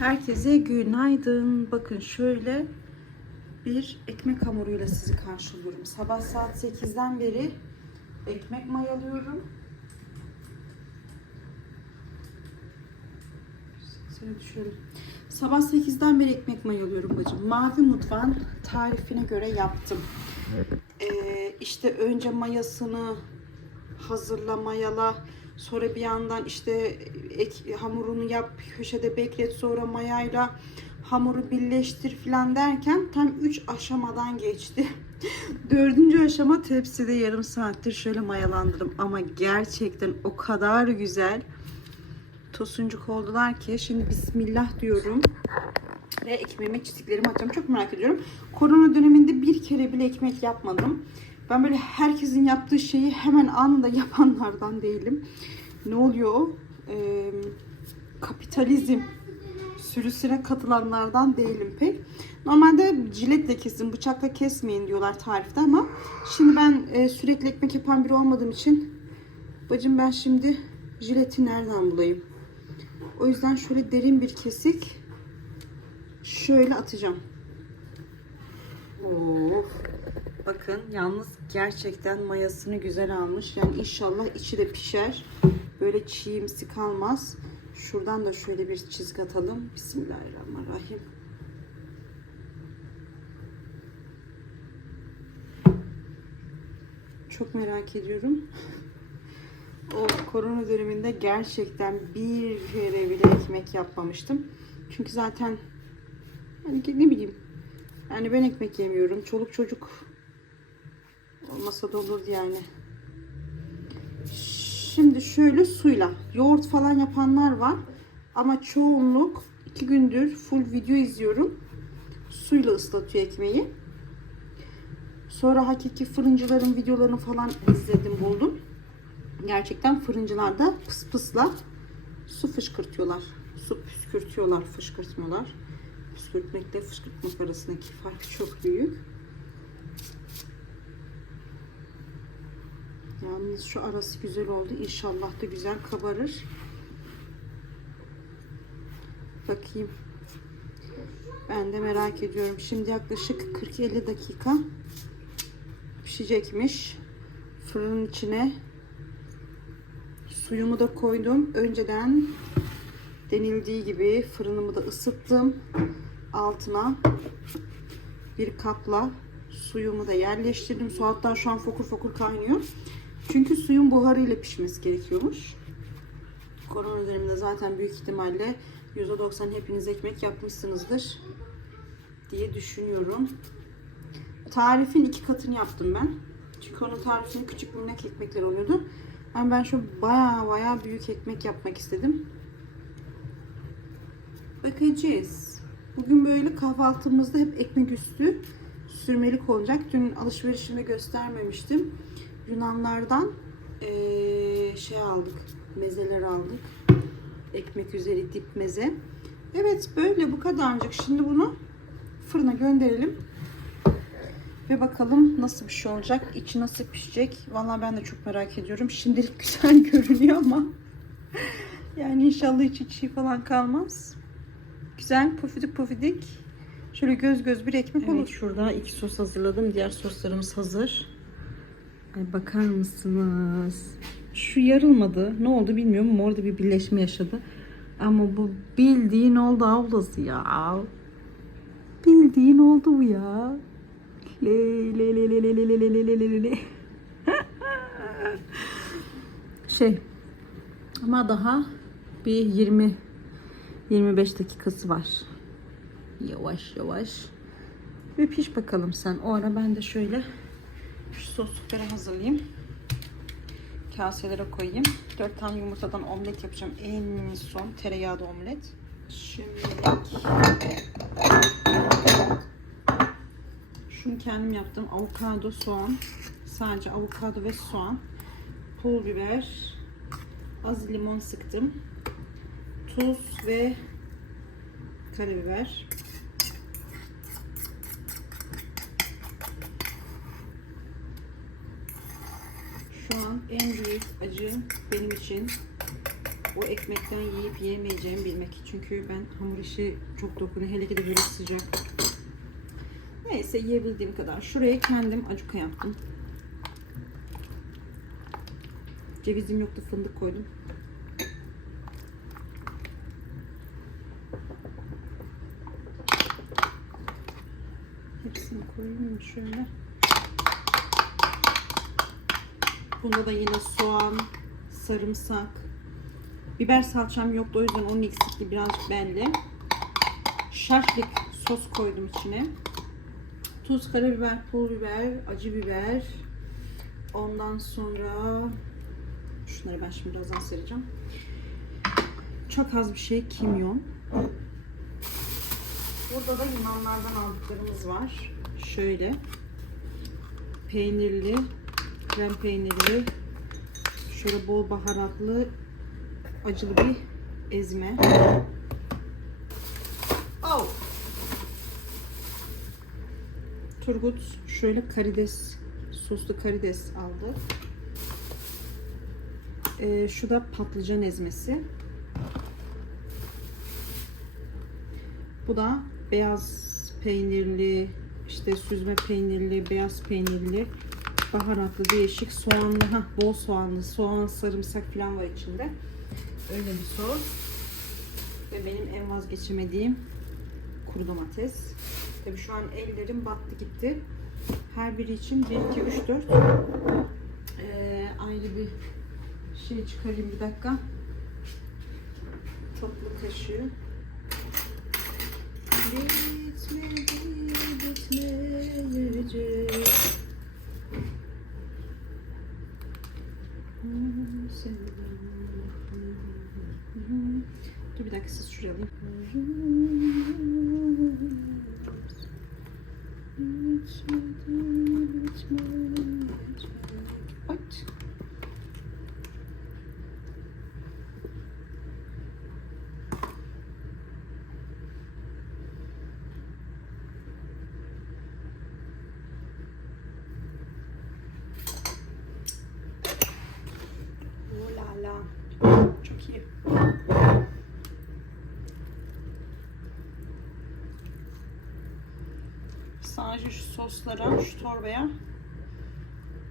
Herkese günaydın. Bakın şöyle bir ekmek hamuruyla sizi karşılıyorum. Sabah saat 8'den beri ekmek mayalıyorum. Şöyle. Sabah 8'den beri ekmek mayalıyorum bacım. Mavi mutfağın tarifine göre yaptım. Ee, işte önce mayasını hazırla mayala. Sonra bir yandan işte ek, hamurunu yap, köşede beklet, sonra mayayla hamuru birleştir filan derken tam 3 aşamadan geçti. Dördüncü aşama tepside yarım saattir şöyle mayalandırdım ama gerçekten o kadar güzel tosuncuk oldular ki şimdi bismillah diyorum ve ekmeğime çiziklerimi atacağım. Çok merak ediyorum. Korona döneminde bir kere bile ekmek yapmadım. Ben böyle herkesin yaptığı şeyi hemen anında yapanlardan değilim. Ne oluyor? Ee, kapitalizm sürüsüne katılanlardan değilim pek. Normalde ciletle kesin, bıçakla kesmeyin diyorlar tarifte ama şimdi ben e, sürekli ekmek yapan biri olmadığım için bacım ben şimdi jileti nereden bulayım? O yüzden şöyle derin bir kesik şöyle atacağım. Of. Bakın yalnız gerçekten mayasını güzel almış. Yani inşallah içi de pişer. Böyle çiğimsi kalmaz. Şuradan da şöyle bir çizgi atalım. Bismillahirrahmanirrahim. Çok merak ediyorum. O korona döneminde gerçekten bir kere bile ekmek yapmamıştım. Çünkü zaten hani ne bileyim yani ben ekmek yemiyorum. Çoluk çocuk olmasa da olurdu yani. Şimdi şöyle suyla yoğurt falan yapanlar var. Ama çoğunluk iki gündür full video izliyorum. Suyla ıslatıyor ekmeği. Sonra hakiki fırıncıların videolarını falan izledim buldum. Gerçekten fırıncılarda pıs pısla su fışkırtıyorlar. Su püskürtüyorlar, fışkırtmıyorlar. Püskürtmekle fışkırtmak arasındaki fark çok büyük. Yalnız şu arası güzel oldu. İnşallah da güzel kabarır. Bakayım. Ben de merak ediyorum. Şimdi yaklaşık 40-50 dakika pişecekmiş. Fırının içine suyumu da koydum. Önceden denildiği gibi fırınımı da ısıttım. Altına bir kapla suyumu da yerleştirdim. Su hatta şu an fokur fokur kaynıyor. Çünkü suyun buharıyla pişmesi gerekiyormuş. Korona döneminde zaten büyük ihtimalle %90 hepiniz ekmek yapmışsınızdır diye düşünüyorum. Tarifin iki katını yaptım ben. Çünkü onun tarifinde küçük minnak ekmekler oluyordu. Ben ben şu baya baya büyük ekmek yapmak istedim. Bakacağız. Bugün böyle kahvaltımızda hep ekmek üstü sürmelik olacak. Dün alışverişimi göstermemiştim. Yunanlardan eee, şey aldık. Mezeler aldık. Ekmek üzeri dip meze. Evet böyle bu kadarcık. Şimdi bunu fırına gönderelim. Ve bakalım nasıl bir şey olacak. İçi nasıl pişecek. Vallahi ben de çok merak ediyorum. Şimdilik güzel görünüyor ama yani inşallah içi çiğ falan kalmaz. Güzel pofidik pofidik. Şöyle göz göz bir ekmek olur. Şurada iki sos hazırladım. Diğer soslarımız hazır. Ay bakar mısınız? Şu yarılmadı. Ne oldu bilmiyorum orada bir birleşme yaşadı. Ama bu bildiğin oldu ablası ya. Bildiğin oldu bu ya. Le le le le le le le le le le le. Şey ama daha bir 20 25 dakikası var. Yavaş yavaş. Ve piş bakalım sen. O ara ben de şöyle şu soslukları hazırlayayım. Kaselere koyayım. 4 tane yumurtadan omlet yapacağım. En son tereyağlı omlet. Şimdilik şunu kendim yaptım. Avokado, soğan. Sadece avokado ve soğan. Pul biber. Az limon sıktım. Tuz ve karabiber. Şu an en büyük acı benim için o ekmekten yiyip yiyemeyeceğimi bilmek. Çünkü ben hamur işi çok dokunuyor. Hele ki de böyle sıcak. Neyse yiyebildiğim kadar. Şuraya kendim acuka yaptım. Cevizim yoktu fındık koydum. Hepsini koyayım şöyle. Bunda da yine soğan, sarımsak, biber salçam yoktu o yüzden onun eksikliği birazcık belli. Şartlık sos koydum içine. Tuz, karabiber, pul biber, acı biber. Ondan sonra şunları ben şimdi birazdan sereceğim. Çok az bir şey kimyon. Burada da Yunanlardan aldıklarımız var. Şöyle. Peynirli, krem peynirli, şöyle bol baharatlı, acılı bir ezme. Oh. Turgut şöyle karides, soslu karides aldı. Ee, şu da patlıcan ezmesi. Bu da beyaz peynirli, işte süzme peynirli, beyaz peynirli, baharatlı, değişik soğanlı, ha bol soğanlı, soğan, sarımsak falan var içinde. Öyle bir sos. Ve benim en vazgeçemediğim kuru domates. Tabii şu an ellerim battı gitti. Her biri için 1, 2, 3, 4 ee, ayrı bir şey çıkarayım bir dakika. Tatlı kaşığı. Bitmedi, bitmeyecek. Dur bir dakika siz şuraya alayım. Right. Oh la la. Çok iyi. Şu soslara, şu torbaya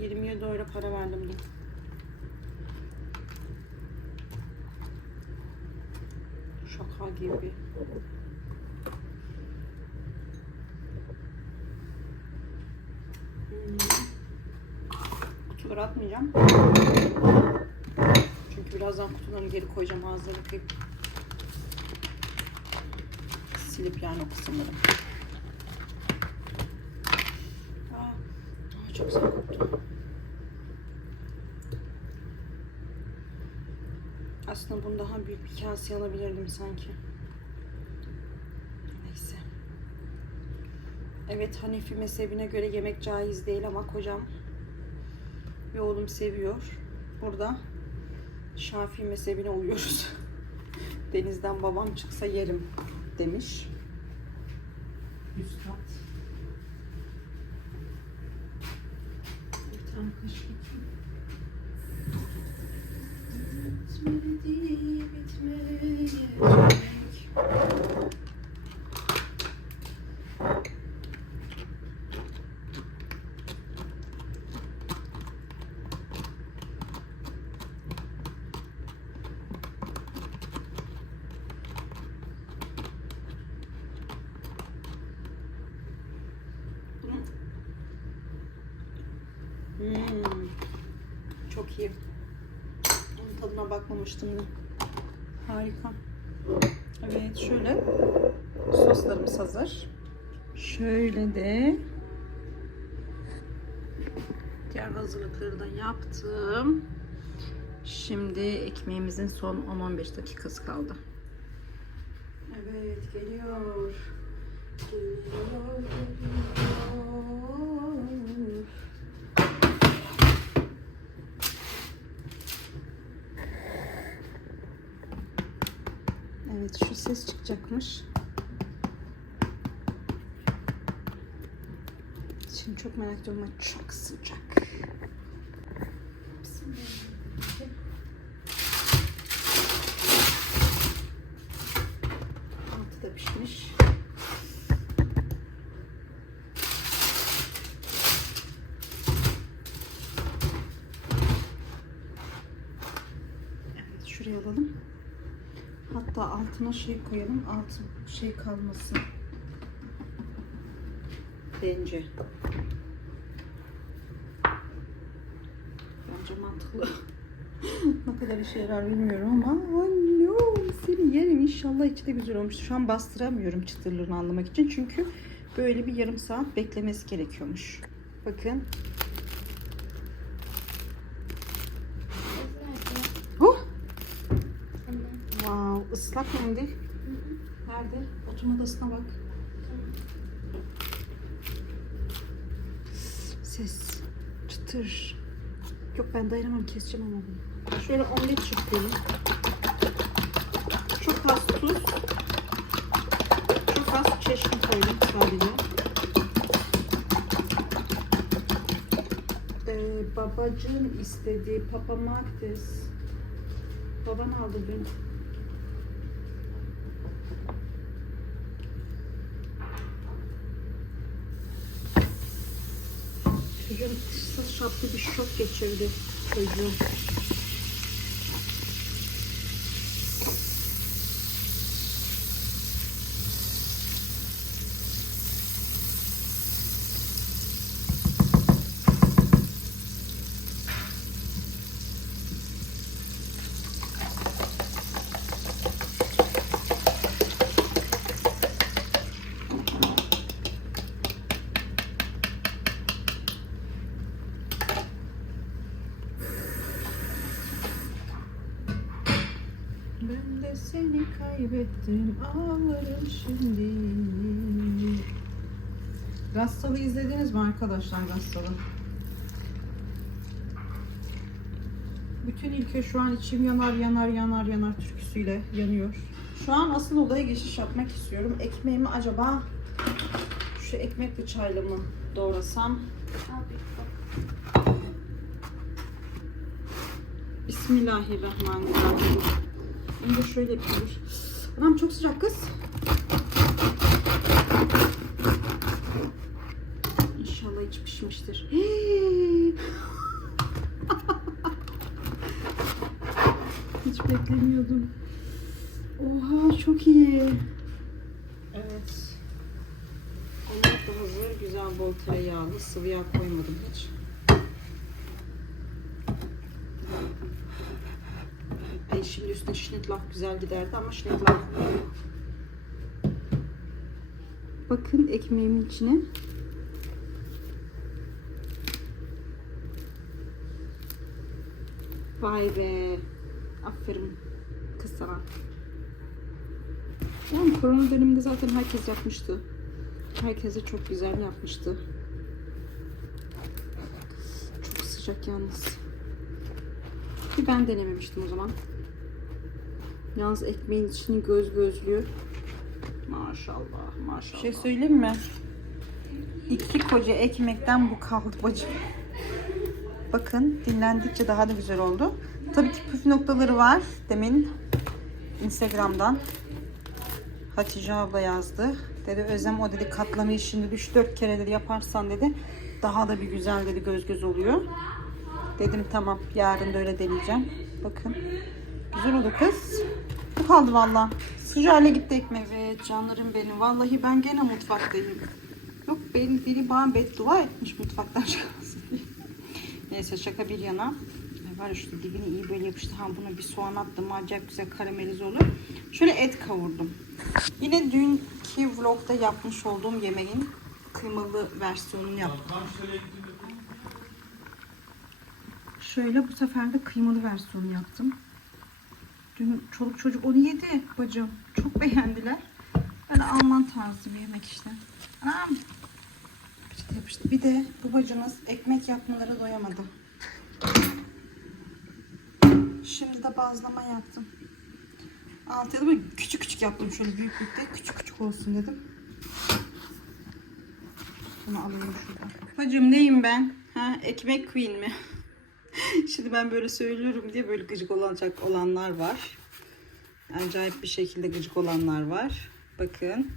27 euro para verdim dün. Şaka gibi. Hmm. Kutuları atmayacağım. Çünkü birazdan kutularını geri koyacağım ağızları yıkayıp silip yani o kısımları. Çok güzel koktu. Aslında bunu daha büyük bir kase alabilirdim sanki. Neyse. Evet Hanefi mezhebine göre yemek caiz değil ama kocam ve oğlum seviyor. Burada Şafii mezhebine uyuyoruz. Denizden babam çıksa yerim demiş. Getireyim. Bitmedi, bitmeyecek. Hmm, çok iyi. Onun tadına bakmamıştım da. Harika. Evet şöyle soslarımız hazır. Şöyle de diğer hazırlıkları da yaptım. Şimdi ekmeğimizin son 10-15 dakikası kaldı. Evet geliyor. Geliyor, geliyor. ses çıkacakmış. Şimdi çok merak ediyorum çok sıcak. Altı pişmiş. Evet, şuraya alalım. Hatta altına şey koyalım. Altı şey kalmasın. Bence. Bence mantıklı. ne kadar işe yarar bilmiyorum ama annem seni yerim inşallah içi de güzel olmuş. Şu an bastıramıyorum çıtırlığını anlamak için çünkü böyle bir yarım saat beklemesi gerekiyormuş. Bakın. Oh! Wow, ıslak mendil. Nerede? Oturma odasına bak. Ses. Çıtır. Yok ben dayanamam keseceğim ama bunu. Şöyle omlet çırpıyorum. Çok az tuz. Çok az çeşni koydum sadece. Ee, babacığım istedi. Papa Martes. Baban aldı dün. Çocuğun kısa şaplı bir şok geçirdi çocuğum. Ben de seni kaybettim ağlarım şimdi. Gassal'ı izlediniz mi arkadaşlar Gassal'ı? Bütün ülke şu an içim yanar yanar yanar yanar türküsüyle yanıyor. Şu an asıl olaya geçiş yapmak istiyorum. Ekmeğimi acaba şu ekmek bıçağıyla mı doğrasam? Bismillahirrahmanirrahim. Bunu da şöyle yapıyoruz. Anam çok sıcak kız. İnşallah hiç pişmiştir. Hey! hiç beklemiyordum. Oha çok iyi. Evet. Da hazır. Güzel bol tereyağlı. Sıvı yağ koymadım hiç. Ay şimdi üstüne şnitlak güzel giderdi ama şnitlak yok. Bakın ekmeğimin içine. Vay be. Aferin kız sana. Yani korona döneminde zaten herkes yapmıştı. Herkes de çok güzel yapmıştı. Çok sıcak yalnız. Ki ben denememiştim o zaman. Yalnız ekmeğin içini göz gözlüyor. Maşallah maşallah. şey söyleyeyim mi? İki koca ekmekten bu kaldı bacım. Bakın dinlendikçe daha da güzel oldu. Tabii ki püf noktaları var. Demin Instagram'dan Hatice abla yazdı. Dedi Özlem o dedi katlamayı şimdi 3-4 kere dedi yaparsan dedi daha da bir güzel dedi göz göz oluyor. Dedim tamam yarın da öyle deneyeceğim. Bakın. Güzel oldu kız. Bu kaldı valla. Sıcağıyla gitti ekmek. Evet canlarım benim. Vallahi ben gene mutfaktayım. Yok benim biri bana beddua etmiş mutfaktan çıkmasın. Neyse şaka bir yana. Var ya şu dibini iyi böyle yapıştı. Ha buna bir soğan attım. Acayip güzel karamelize olur. Şöyle et kavurdum. Yine dünkü vlogda yapmış olduğum yemeğin kıymalı versiyonunu yaptım. Şöyle bu sefer de kıymalı versiyonu yaptım. Dün çoluk çocuk onu yedi bacım. Çok beğendiler. Ben Alman tarzı bir yemek işte. Anam. İşte yapıştı. Bir de bu bacımız ekmek yapmalara doyamadı. Şimdi de bazlama yaptım. Da böyle küçük küçük yaptım. Şöyle büyüklükte küçük küçük olsun dedim. Bunu alıyorum şuradan. Bacım neyim ben? Ha, ekmek queen mi? Şimdi ben böyle söylüyorum diye böyle gıcık olacak olanlar var. Acayip bir şekilde gıcık olanlar var. Bakın.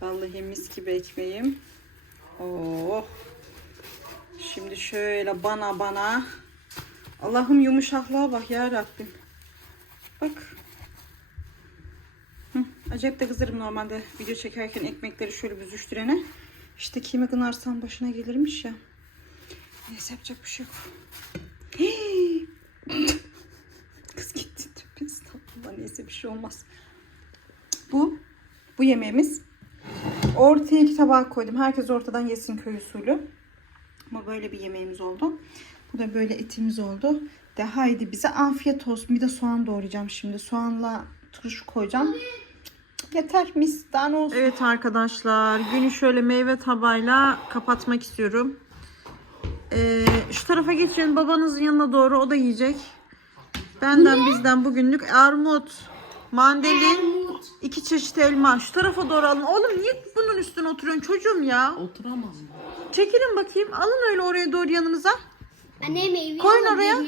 Vallahi mis gibi ekmeğim. Oh. Şimdi şöyle bana bana. Allah'ım yumuşaklığa bak ya Rabbim. Bak. Hı, acayip de kızarım normalde video çekerken ekmekleri şöyle büzüştürene. İşte kimi kınarsam başına gelirmiş ya. Neyse yapacak bir şey yok. Kız gitti. Tövbe estağfurullah. Neyse bir şey olmaz. Bu. Bu yemeğimiz. Ortaya iki tabak koydum. Herkes ortadan yesin köy usulü. Ama böyle bir yemeğimiz oldu. Bu da böyle etimiz oldu. De haydi bize afiyet olsun. Bir de soğan doğrayacağım şimdi. Soğanla turşu koyacağım. Yeter mis. Daha ne olsun. Evet arkadaşlar. Günü şöyle meyve tabağıyla kapatmak istiyorum. Ee, şu tarafa geçin babanızın yanına doğru. O da yiyecek. Benden bizden bugünlük armut, mandalin, iki çeşit elma. Şu tarafa doğru alın. Oğlum niye bunun üstüne oturuyorsun çocuğum ya? Oturamam. Çekilin bakayım. Alın öyle oraya doğru yanınıza. Anne meyve Koyun oraya.